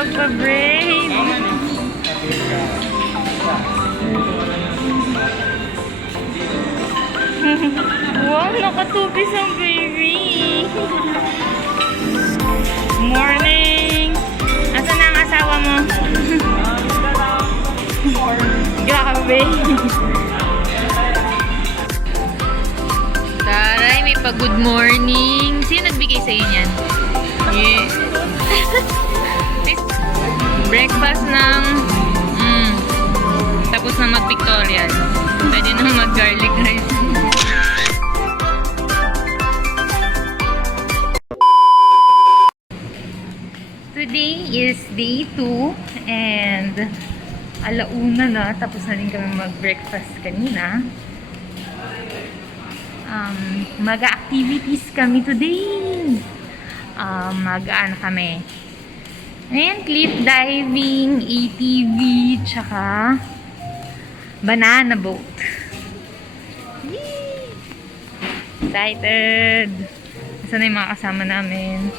magpa-braid. Wow, nakatupis ang baby. Morning. Asan na ang asawa mo? Grabe. Taray, may pa-good morning. Sino nagbigay sa'yo niyan? Yeah. Breakfast ng tapos na mag-pictorial. Pwede na mag-garlic rice. Today is day 2 and alauna na. Tapos na din kami mag-breakfast kanina. Mag-activities kami today. Mag-ano kami. Ayan, cliff diving, ATV, tsaka banana boat. Yee! Excited! Saan na yung mga kasama namin?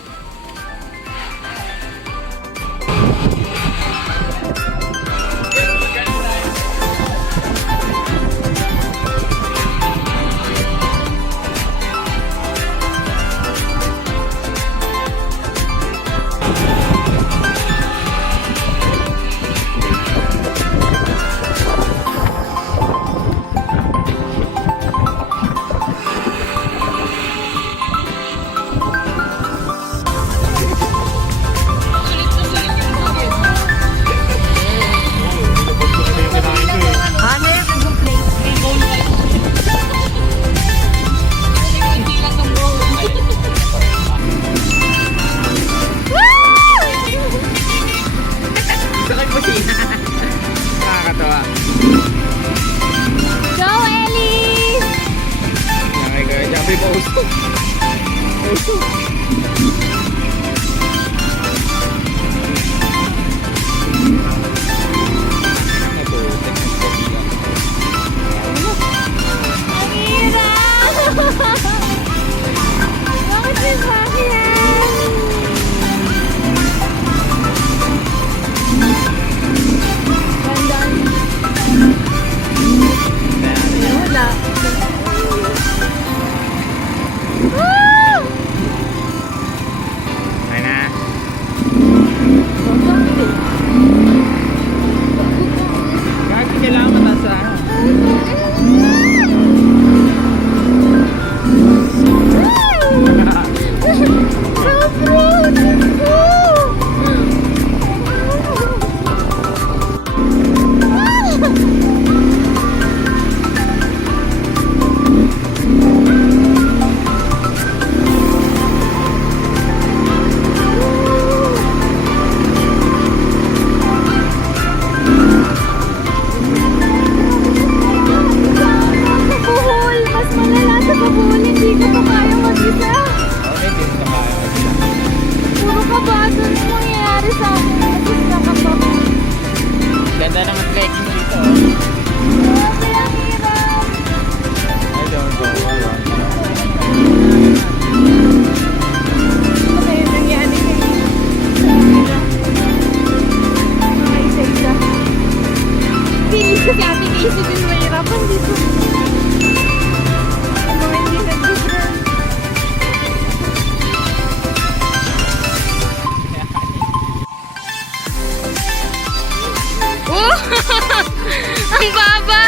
Ang baba!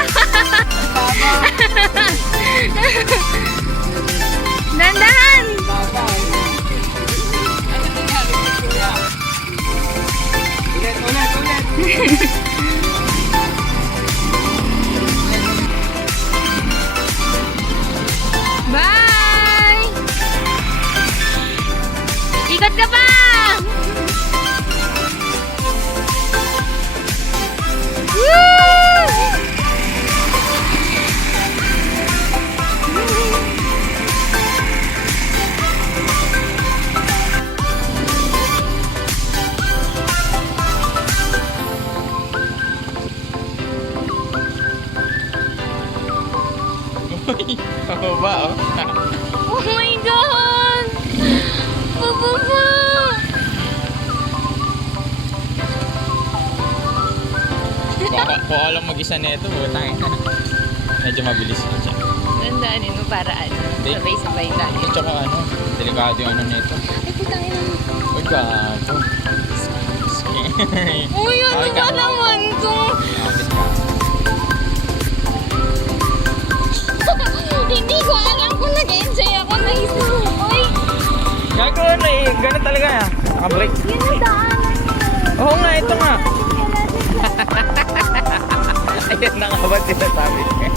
Dandahan! Ulit! Bye! Ikot ka pa! po alam mag-isa nito. Medyo mabilis na siya. Tandaanin mo para ano, Hindi. sabay-sabay tayo. At saka ano, delikado yung ano nito. Ay, putang ina. Uy, gago. Scary. Uy, ano Okay, ba ka. naman to? Kapit ka. Hindi ko alam kung nag-enjoy ako na isa. Uy, Gago na eh. Ganun talaga ah. Naka-break. yun ang daanan mo. Oo nga, ito nga. Ayan na nga ba sinasabi niya?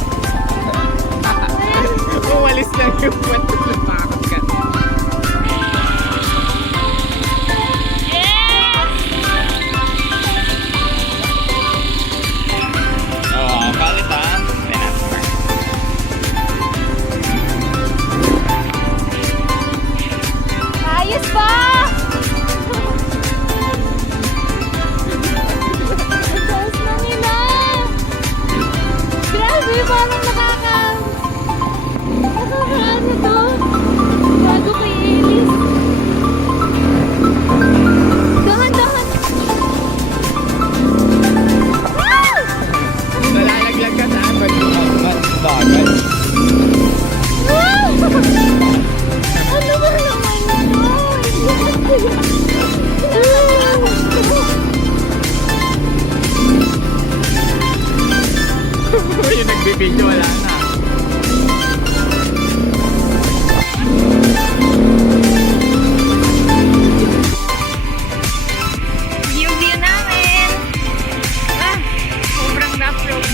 Umalis lang yung kwento. Napakot ka. Oo, kalit ah. Ayos ba? Ang taas na nila. Grabe, parang nakakaano to. Bago kay Elis. Dahan-dahan. Ah! Nalalaglag ka saan? Bagal. Ah! Ano ba naman Yung nagbibideo wala na. View namin. Ah, sobrang rough road.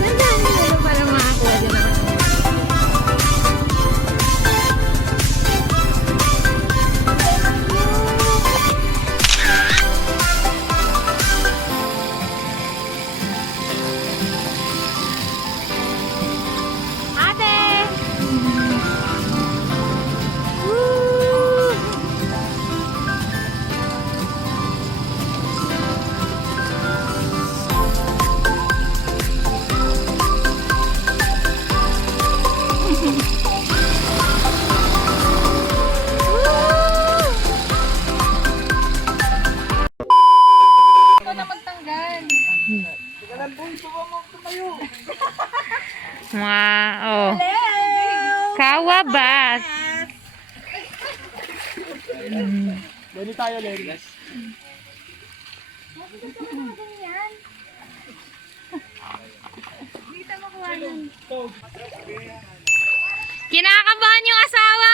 Nandaan nila para makakuha din ako. Ate! Woo! Ito na magtanggal. Wow. Kawabas. Dali tayo, Lenny. Kinakabahan yung asawa.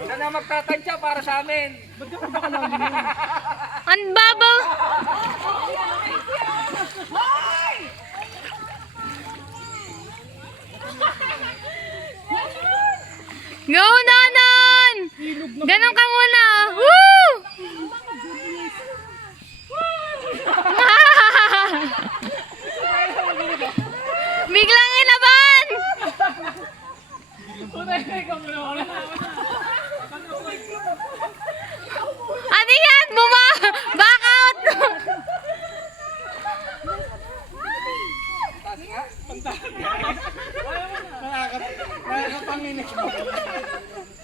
Wala na magtatansya para sa amin. Ang babaw. Go, Nanon! Ganon ka muna. Woo! Biglang inaban! Ano yan? Back out! Nakakapanginig mo.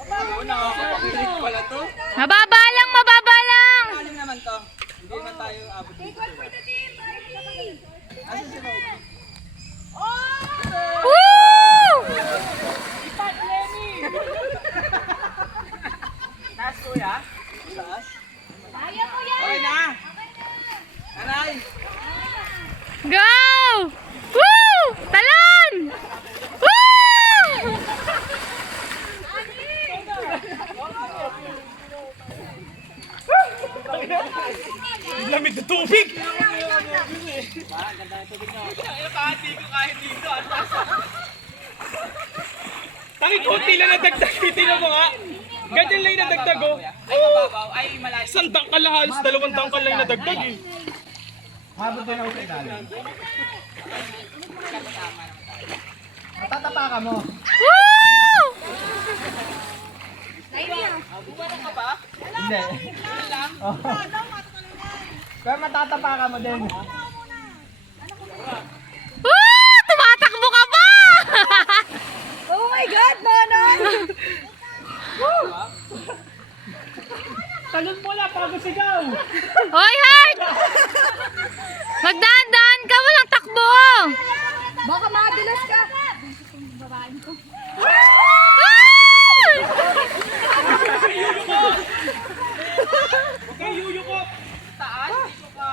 Oo, nakakapanginig pala to. Mababa lang, mababa lang! Ano naman to? Hindi naman tayo abot dito. Asan si Rob? Woo! Taas kuya? Taas? Okay na! Aray! Go! Woo! Talon! Woo! Lamig na tubig! Ganda na tubig nyo. Kahit di ko kahit dito. Tangi konti lang nadagdag, titignan mo nga. Ganyan lang yung nadagdag oh. Ay, mababaw. Ay, malayo. Isang dangkal lang halos, 2 dangkal lang yung nadagdag eh. Habot din ako sa ilalim. Matatapa ka mo. Woo! Hindi. Oh. Kaya matatapa ka mo din. Woo! Tumatakbo ka pa! Oh my God, Nonon! Huwag kayo yuyuko! Taas, dito ka!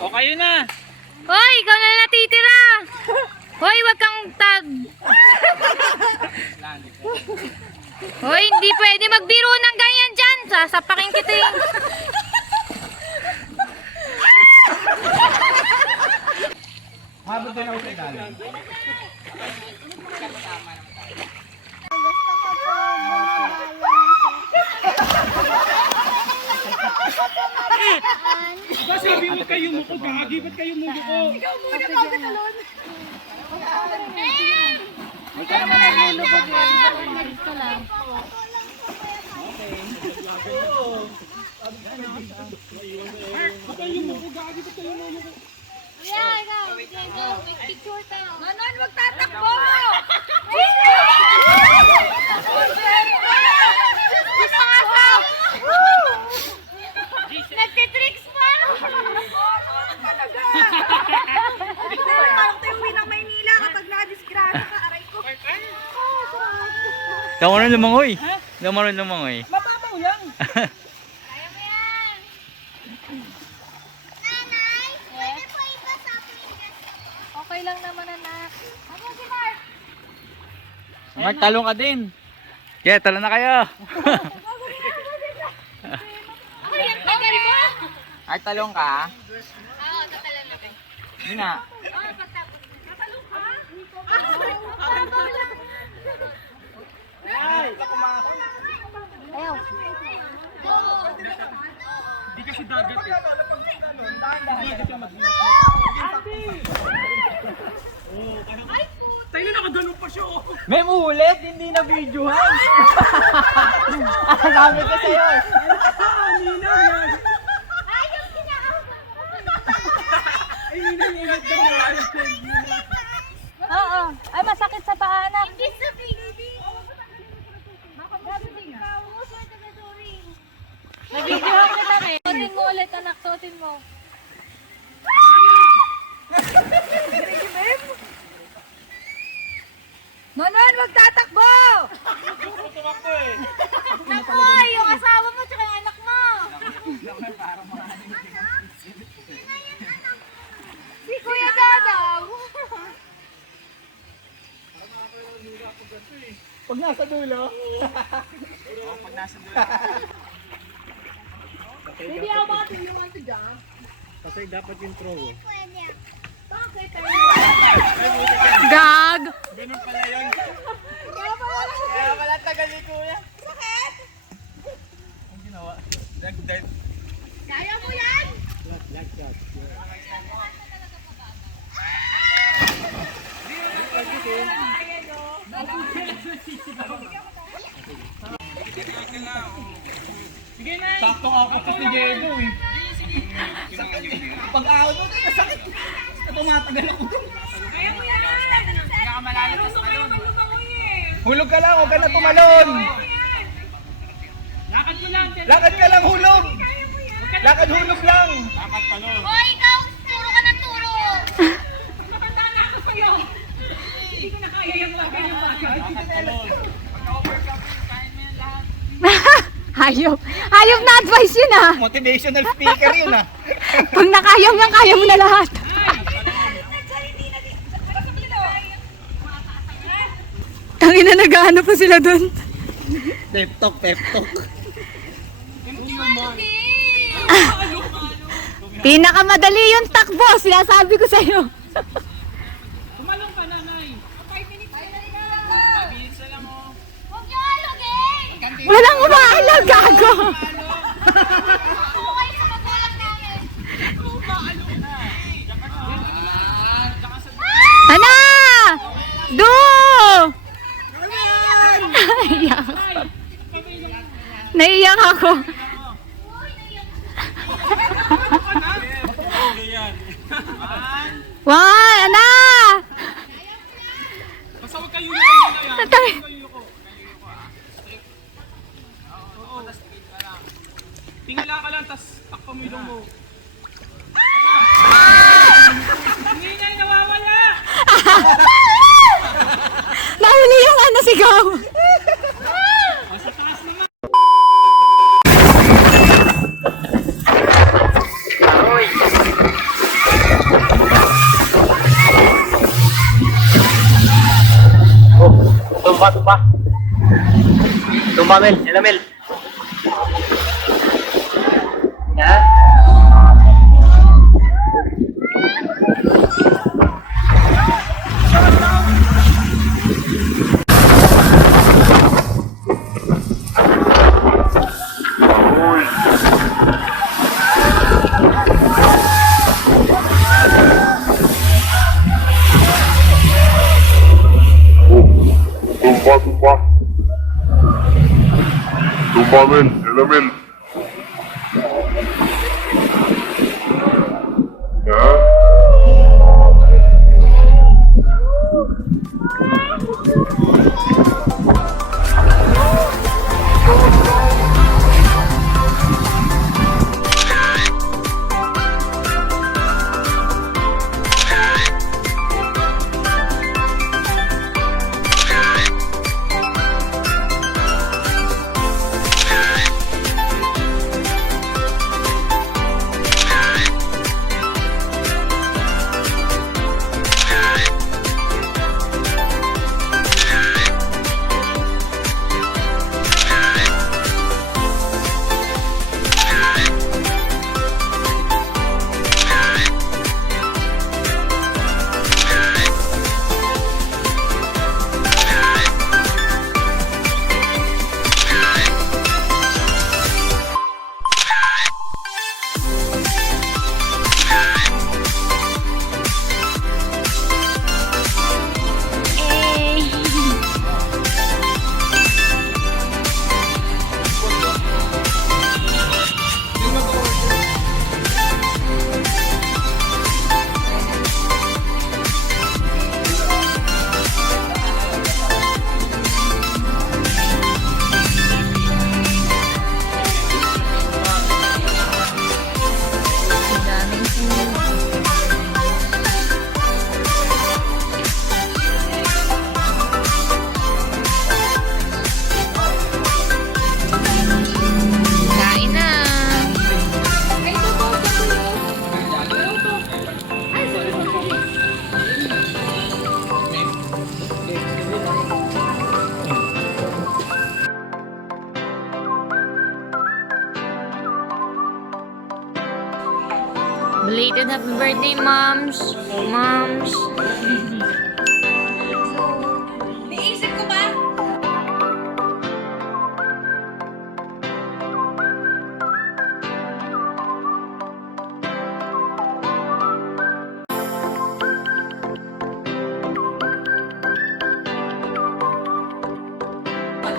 O kayo na! Hoy, ikaw na natitira! Hoy, wag kang tag! Hoy, hindi pwede magbiro ng ganyan dyan! Sasapakin kita eh! Habang doon ako sa ilalim. Sabi mo kayo mo ko, gagi, ba't kayo mo ko? Ikaw naman naglulubog yun. Dito lang. Ba't kayo mo ko, gagi, ba't kayo mo ko? Yeah, ikaw. Go. Make picture tayo. Manon, wag tatakbo! Nagtitricks pa! Parang tayo uwi ng Maynila kapag na-disgrasya ka, aray ko. Daw mo rin lumangoy. Daw mo rin lumangoy. Mababaw yan. Kaya mo yan! Nanay, pwede po iba sa okay lang naman, anak. Ano si Mark? Mark, talong ka din. Kaya, talo na kayo. Ako yan, tagal mo! Ay, talong ka? Oo, tatalan na kayo. Hindi nga. Tatalong ka? Ay! Ayaw. Go! Hindi kasi dagat eh. Dagat yung mag-ingat. Tayo na nakaganon pa siya oh. May ulit, hindi na videohan. Sabi ko sa'yo. Nina yan. Ayaw sinahaba. Ay, Nina, ingat daw na. Oo. Ay, masakit sa paa, anak. Hindi sa baby. Nag-videohan kita eh. Suotin mo ulit, anak. Suotin mo. Manon, wag tatakbo! Tumakbo eh. Naku, yung asawa mo tsaka yung anak mo. Si Kuya Dadang. Pag nasa dulo. Hindi ako makatulungan si Jam. Kasi dapat yung throw eh. Gag. Ganun pala yun. Kaya pala tagal ni Kuya. Ang ginawa. Dag-dive. Kaya mo yan? Sige na. Sakto ako kasi Diego eh. Pag ako doon, masakit. Tumatagal ako doon. Kaya mo yan! Marunong kayo lumangoy eh! Hulog ka lang, huwag ka na tumalon. Lakad mo lang. Lakad ka lang, hulog. Lakad hulog lang. Lakad ka lang. Hoy, ikaw. Turo ka ng turo. Matanda na ako sa'yo! Hindi ko na kaya yung mga ganyan bagay. Lakad ka lang. Pagka-overcome mo, kain mo yan lahat. Hayop. Hayop na advice yun ah. Motivational speaker yun ah. Pag nakaya mo yan, kaya mo na lahat. Tangina, nag-ano pa sila dun. Pep talk, pep talk. Pinakamadali yung takbo, sinasabi ko sa'yo. Tumalong ka, nanay. 5 minutes. Mabilis na lang oh. Huwag niyo alugin! Walang umaalag, gago! Kumukay sa magulang namin. Ana! Do! Naiyak. Naiyak ako. Why, Ana! Basta huwag kayo yuko muna yan. Natang- Huwag kayo yuko. Oo, tas straight ka lang. Tingala ka lang, tas takpa mo yung ilong mo. Hindi na nawawala! nasigaw! Tumba, tumba. Tumba, Mel. Yan, Mel. Yan. Tumba, tumba. Tumba, Mel. Yan, Mel. Yan. Belated happy birthday, moms! Moms! Naisip ko ba?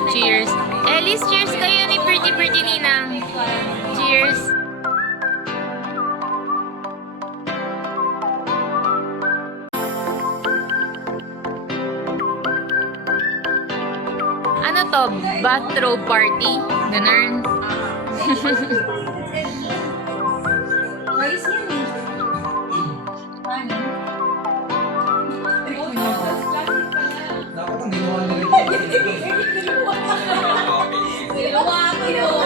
Cheers! Ellis, cheers kayo ni Pretty Ninang! Cheers! Ano to? Bathrobe party? Ganun. Rice yan eh. Ginawa ko yun.